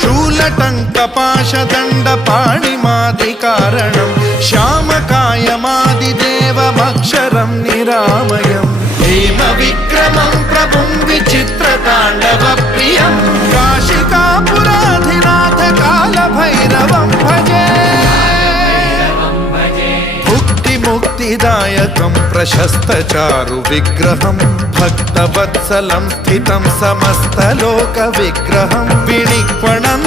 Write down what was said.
शूलटङ्कपाशदण्डपाणिमादिकारणं श्यामकायमादिदेवमक्षरं निरामयं हेमविक्रमं प्रभुं विचित्रताण्डवप्रियं काशिकापुराधिनाथ कालभैरवं भजे मुक्तिदायकं प्रशस्तचारु विग्रहं भक्तवत्सलं स्थितं समस्तलोकविग्रहं विनिक्वणं